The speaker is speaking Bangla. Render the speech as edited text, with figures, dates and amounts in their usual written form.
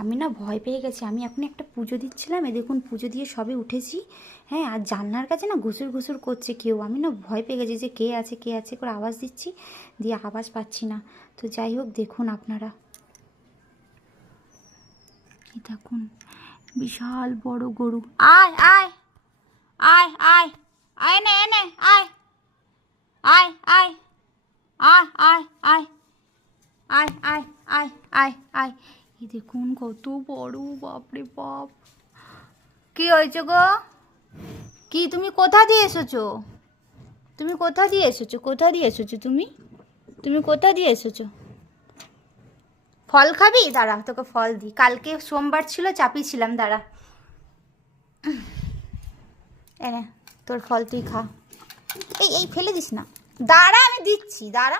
আমি না ভয় পেয়ে গেছি। আমি এখন একটা পুজো দিচ্ছিলাম, এ দেখুন পুজো দিয়ে সবে উঠেছি। হ্যাঁ, আর জানলার কাছে না ঘুসুর ঘুসুর করছে কেউ। আমি না ভয় পেয়ে গেছি যে কে আছে কে আছে করে আওয়াজ দিচ্ছি, দিয়ে আওয়াজ পাচ্ছি না। তো যাই হোক, দেখুন আপনারা, এই দেখুন বিশাল বড় গরু। আয় আয় আয় আয় আয় নে এনে আয় আয় আয় আয় আয় আয় আয় আয় আয় আয় আয়। এই দেখুন কত বড়, বাপরে বাপ। কি হয়েছে গো? কি তুমি কোথা দিয়ে এসেছো? তুমি কোথা দিয়ে এসেছো? কোথা দিয়ে এসেছো তুমি? তুমি কোথা দিয়ে এসেছো? ফল খাবি? দাঁড়া, তোকে ফল দিই। কালকে সোমবার ছিল, চাপিয়েছিলাম, দাঁড়া। এনে তোর ফল তুই খা। এই এই ফেলে দিস না, দাঁড়া আমি দিচ্ছি, দাঁড়া।